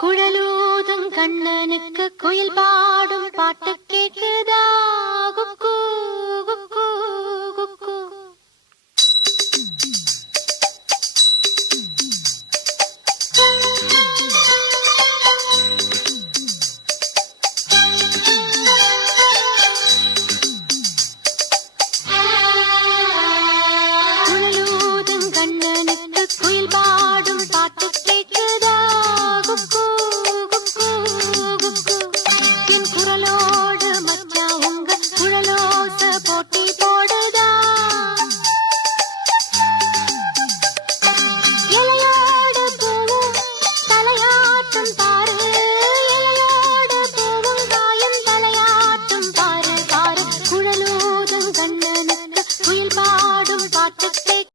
കുഴലൂതും കണ്ണനുക്ക് കുയൽ പാടും പാട്ട് കേക്കുതാകുക്കൂ Bye. got to take